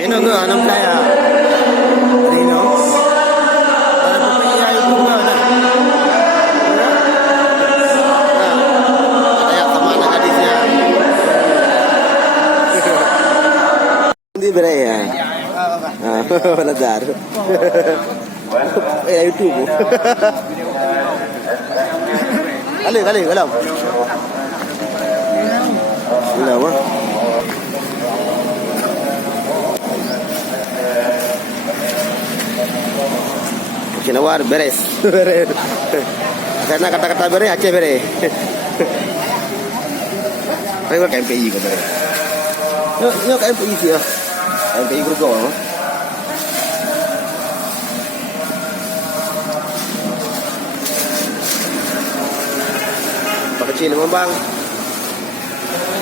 Ino ke anak saya. Rino. Ada pepaya itu ke ada. Kayak sama anak gadisnya. Ini berai ya. Benar. YouTube. Kali kalau. Kenapa? Kinawar beres. Karena kata-kata beres Aceh beres. Ayo ke MPI ke beres. Yuk ke MPI sih ya. MPI Grogol. Pak kecil Bang.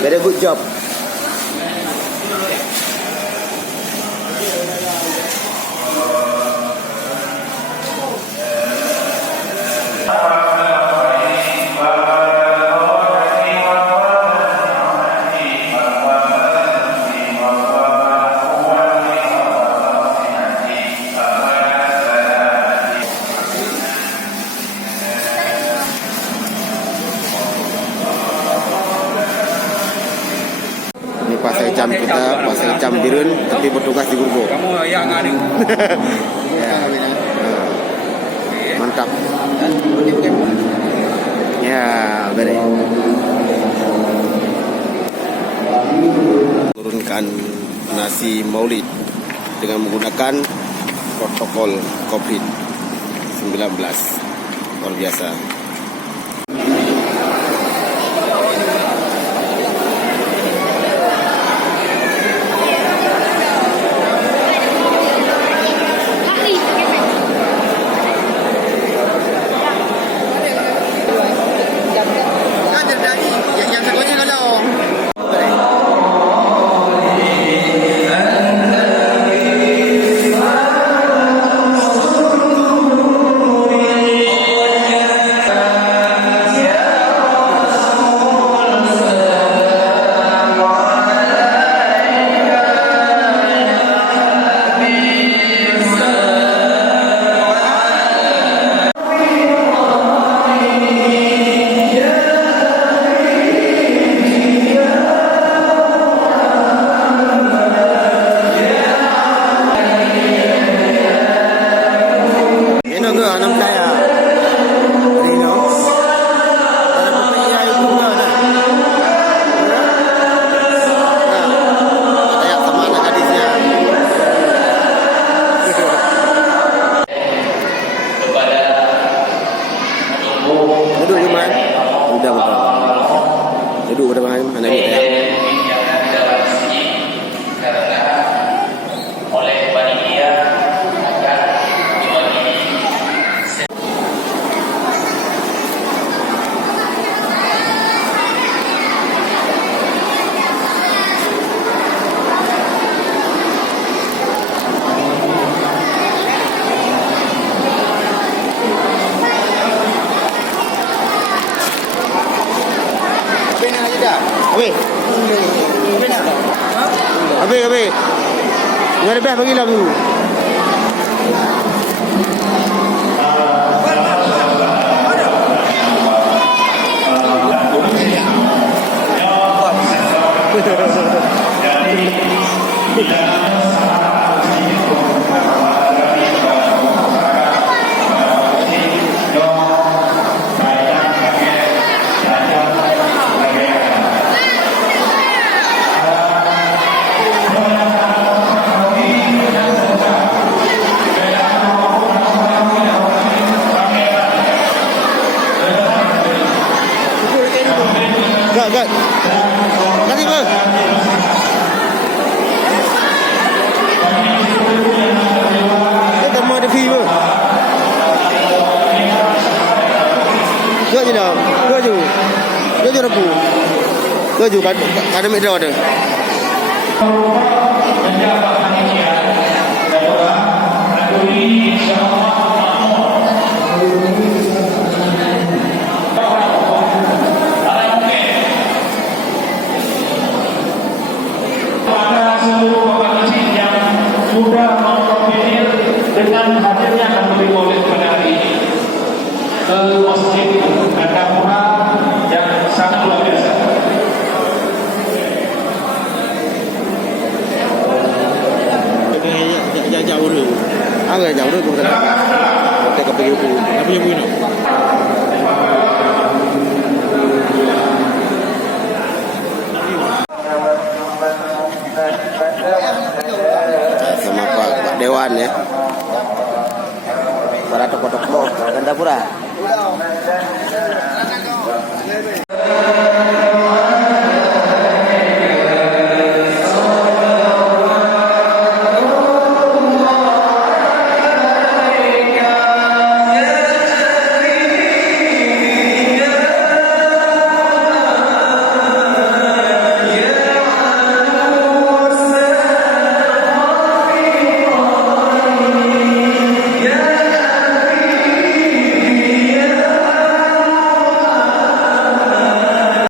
Very good job. Pasai jam kita, pasai jam Birun, tapi bertugas di Gurbo. Kamu yang ada. Ya, mantap. Ya, beres. Turunkan nasi maulid dengan menggunakan protokol COVID-19. Luar biasa. Anak saya. Rino. Ada pepaya itu ke ada. Kayak sama anak gadisnya. Duduk gimana? Udah betul. Duduk udah bahan anak ini ya. Habis. Nggak ada bagi lah dulu. Gak. Nanti bang. Kita mau ada film. Gak je dah. Gak je rapu. Gak je ada media ada. Seluruh bapak kecil yang jauh dulu. Agak jauh dulu kita. Kita kepikir itu. Tapi yang ini. Sama Pak Dewan ya. Para tokoh-tokoh Gandapura.